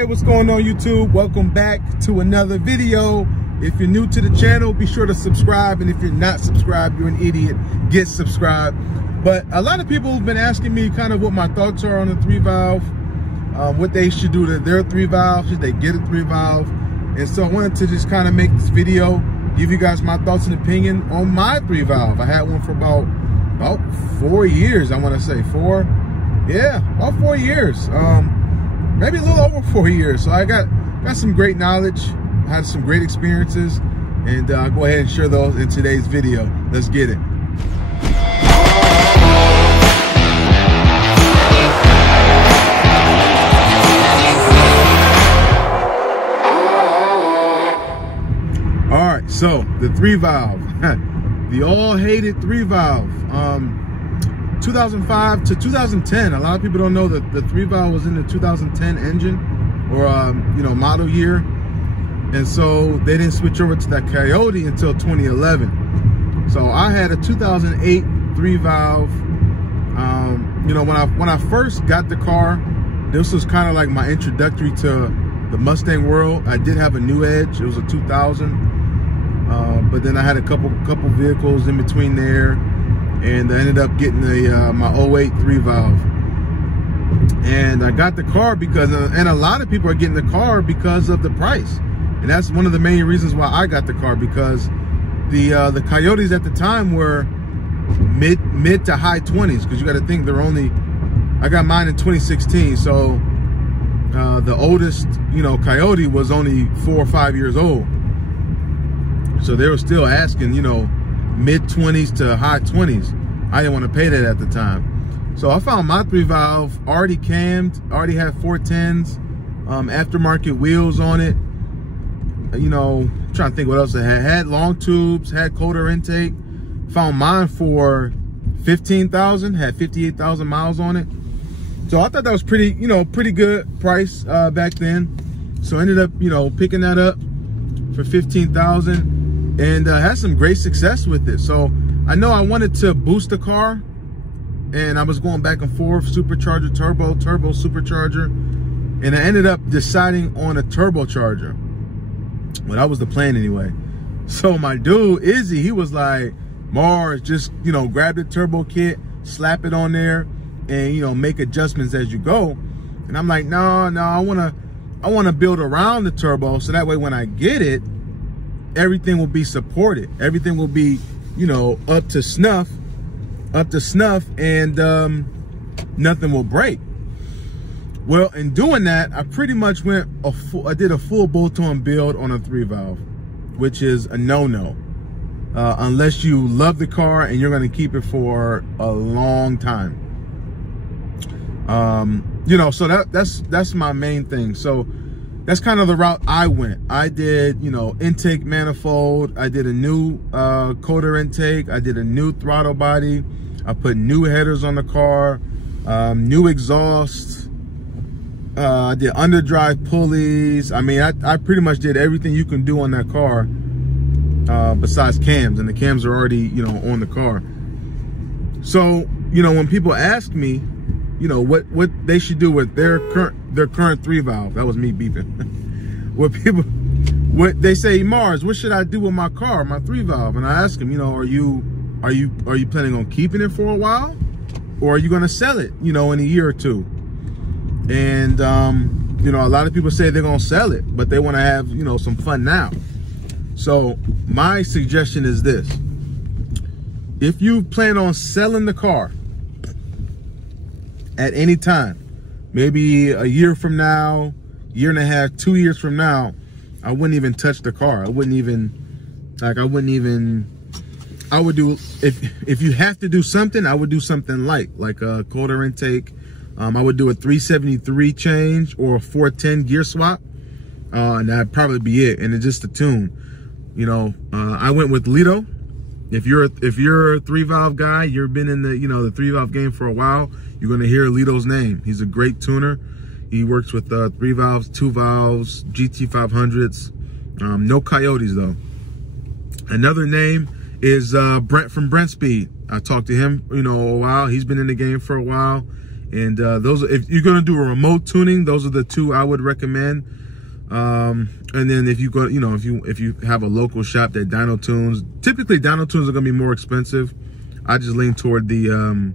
Hey, what's going on, YouTube? Welcome back to another video. If you're new to the channel, be sure to subscribe, and if you're not subscribed, you're an idiot. Get subscribed. But a lot of people have been asking me kind of what my thoughts are on the 3-valve, what they should do to their 3-valve, should they get a 3-valve? And so I wanted to just kind of make this video, give you guys my thoughts and opinion on my 3-valve. I had one for about 4 years, I want to say. About 4 years. Maybe a little over 4 years. So I got some great knowledge, had some great experiences, and I'll go ahead and share those in today's video. Let's get it. All right, so the 3-valve, the all-hated 3-valve. 2005 to 2010. A lot of people don't know that the 3-valve was in the 2010 engine, or model year, and so they didn't switch over to that Coyote until 2011. So I had a 2008 3-valve. When I first got the car, this was kind of like my introductory to the Mustang world. I did have a New Edge. It was a 2000, but then I had a couple vehicles in between there. And I ended up getting my 08 3-valve. And I got the car because, and a lot of people are getting the car because of the price. And that's one of the main reasons why I got the car, because the Coyotes at the time were mid to high 20s. Because you got to think they're only, I got mine in 2016. So the oldest, Coyote was only 4 or 5 years old. So they were still asking, mid 20s to high 20s. I didn't want to pay that at the time. So I found my 3-valve already cammed, already had 410s, aftermarket wheels on it. I'm trying to think what else it had. Had long tubes, had coder intake. Found mine for 15,000, had 58,000 miles on it. So I thought that was pretty good price back then. So I ended up, picking that up for 15,000. And had some great success with it. So I know I wanted to boost the car, and I was going back and forth, supercharger, turbo, supercharger, and I ended up deciding on a turbocharger. Well, that was the plan anyway. So my dude Izzy, he was like, Mars, just grab the turbo kit, slap it on there, and make adjustments as you go. And I'm like, no, I wanna build around the turbo, so that way when I get it, everything will be supported. Everything will be, up to snuff, and nothing will break. Well, in doing that, I pretty much I did a full bolt-on build on a 3-valve, which is a no-no, unless you love the car and you're going to keep it for a long time. So that's my main thing. So that's kind of the route I went. I did, intake manifold. I did a new coder intake. I did a new throttle body. I put new headers on the car, new exhaust. I did underdrive pulleys. I mean, I pretty much did everything you can do on that car, besides cams, and the cams are already, on the car. So, when people ask me, what they should do with their current 3-valve. That was me beeping. What they say, Mars, what should I do with my car, my 3-valve? And I ask them, are you planning on keeping it for a while, or are you going to sell it, in a year or two? And a lot of people say they're going to sell it, but they want to have some fun now. So my suggestion is this: if you plan on selling the car at any time, maybe a year from now, year and a half, 2 years from now, I wouldn't even touch the car. I would do, if you have to do something, I would do something light, like a coder intake. I would do a 373 change or a 410 gear swap, and that'd probably be it. And it's just a tune. I went with Lido. If you're a 3-valve guy, you've been in the the 3-valve game for a while, you're going to hear Lido's name. He's a great tuner. He works with 3 valves, 2 valves, GT 500s. No Coyotes though. Another name is Brent from Brent Speed. I talked to him, a while. He's been in the game for a while, And those, if you're gonna do a remote tuning, those are the two I would recommend. And then if you go, you know, if you have a local shop that dyno tunes, typically dyno tunes are gonna be more expensive. I just lean toward the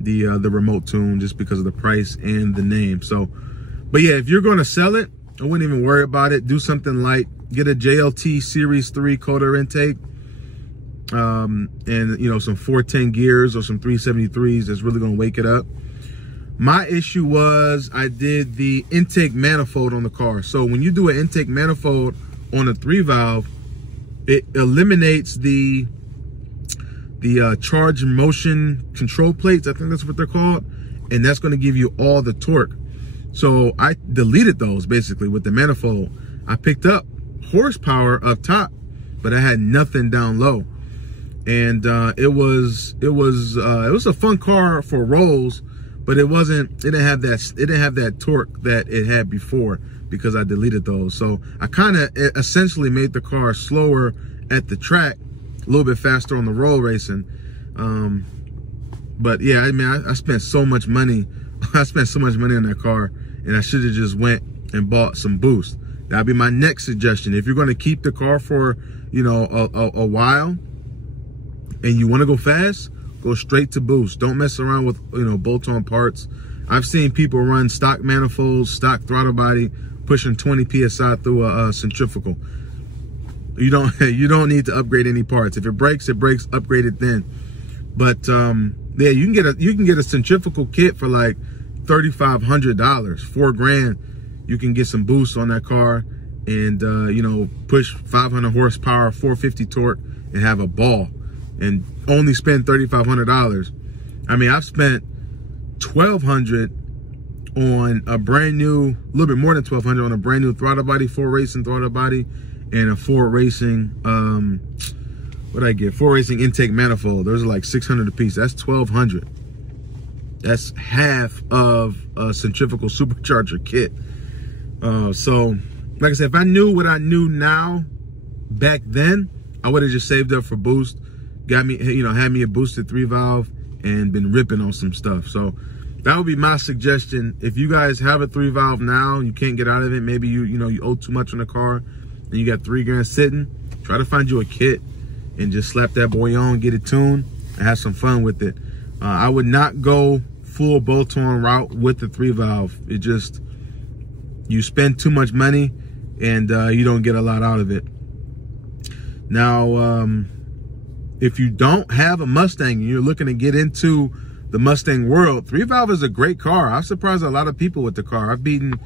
remote tune just because of the price and the name. So, but yeah, if you're gonna sell it, I wouldn't even worry about it. Do something light. Get a JLT Series 3 coder intake, and you know, some 410 gears or some 373s that's really gonna wake it up. My issue was I did the intake manifold on the car. So when you do an intake manifold on a 3-valve, it eliminates the charge motion control plates. I think that's what they're called. And that's gonna give you all the torque. So I deleted those basically with the manifold. I picked up horsepower up top, but I had nothing down low. And it was a fun car for rolls, but it didn't have that torque that it had before because I deleted those. So I kind of essentially made the car slower at the track, a little bit faster on the roll racing. But yeah, I mean, I spent so much money. I spent so much money on that car, and I should have just went and bought some boost. That'd be my next suggestion. If you're going to keep the car for, you know, a while and you want to go fast, go straight to boost. Don't mess around with, you know, bolt-on parts. I've seen people run stock manifolds, stock throttle body, pushing 20 PSI through a centrifugal. You don't need to upgrade any parts. If it breaks, upgrade it then. But yeah, you can get a centrifugal kit for like $3,500, $4 grand. You can get some boost on that car and you know, push 500 horsepower, 450 torque, and have a ball, and only spend $3,500. I mean, I've spent $1,200 on a brand new, a little bit more than $1,200 on a brand new throttle body, Ford Racing throttle body, and a Ford Racing, what did I get? Ford Racing intake manifold. Those are like $600 a piece. That's $1,200. That's half of a centrifugal supercharger kit. So, like I said, if I knew what I knew now back then, I would have just saved up for boost, got me, you know, had me a boosted 3-valve, and been ripping on some stuff. So that would be my suggestion. If you guys have a 3-valve now, you can't get out of it. Maybe you know, you owe too much on the car, and you got $3 grand sitting. Try to find you a kit and just slap that boy on, get it tuned, and have some fun with it. I would not go full bolt-on route with the 3-valve. It just, you spend too much money and you don't get a lot out of it. Now, if you don't have a Mustang and you're looking to get into the Mustang world, 3-valve is a great car. I've surprised a lot of people with the car. I've beaten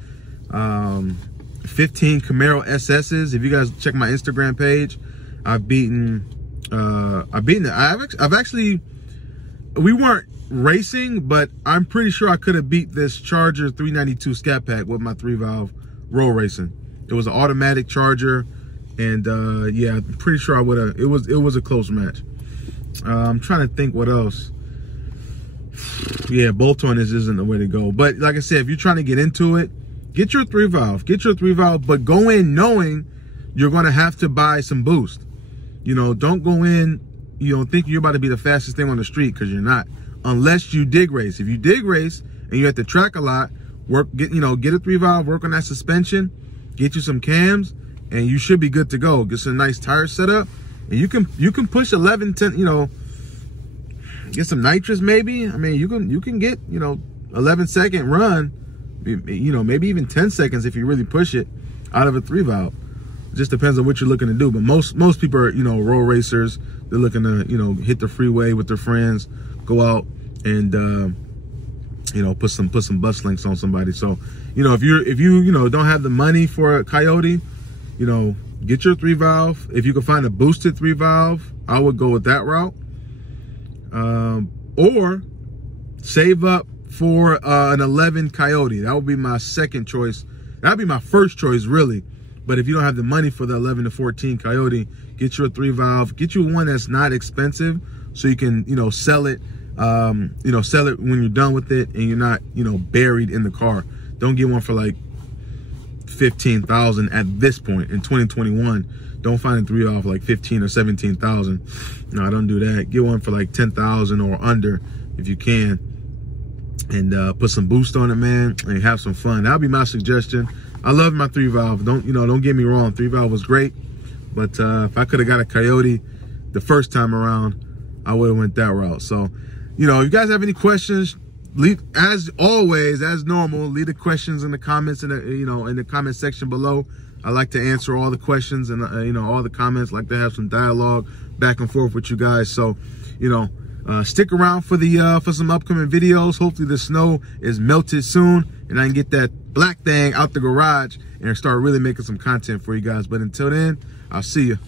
15 Camaro SS's. If you guys check my Instagram page, I've actually, we weren't racing, but I'm pretty sure I could have beat this Charger 392 Scat Pack with my 3-valve roll racing. It was an automatic Charger, and yeah, I'm pretty sure I would have. It was a close match. I'm trying to think what else. Yeah, bolt-on isn't the way to go. But like I said, if you're trying to get into it, get your 3-valve. Get your 3-valve, but go in knowing you're going to have to buy some boost. You know, don't go in, you know, thinking you're about to be the fastest thing on the street, because you're not. Unless you dig race. If you dig race and you're at the track a lot, get a 3-valve, work on that suspension, get you some cams, and you should be good to go. Get some nice tire setup, and you can push 11, 10, you know, get some nitrous maybe. I mean, you can get, you know, 11-second run, you know, maybe even 10 seconds if you really push it out of a 3-valve. It just depends on what you're looking to do. But most people are, you know, roll racers. They're looking to, you know, hit the freeway with their friends, go out and you know, put some bus links on somebody. So, you know, if you know, don't have the money for a Coyote, you know, get your 3-valve. If you can find a boosted 3-valve, I would go with that route. Or save up for an 11 Coyote. That would be my second choice. That would be my first choice, really. But if you don't have the money for the 11 to 14 Coyote, get your 3-valve. Get you one that's not expensive, so you can, you know, sell it. You know, sell it when you're done with it and you're not, you know, buried in the car. Don't get one for like 15,000 at this point in 2021. Don't find a 3-valve for like 15 or 17,000. No, I don't do that. Get one for like 10,000 or under if you can. and put some boost on it, man, and have some fun. That'll be my suggestion. I love my 3-valve. Don't get me wrong. 3-valve was great, but if I could have got a Coyote the first time around, I would have went that route. So, if you guys have any questions, leave, as always, as normal, leave the questions in the comments in the comment section below. I like to answer all the questions and all the comments. I like to have some dialogue back and forth with you guys. So, stick around for for some upcoming videos. Hopefully the snow is melted soon and I can get that black thing out the garage and start really making some content for you guys. But until then, I'll see you.